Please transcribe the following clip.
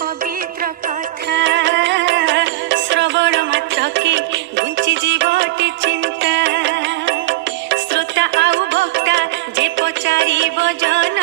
पवित्र कथा श्रवण मात्र के घुंची जीवटी चिंता श्रोता आउ भक्ता जे पचारिब जन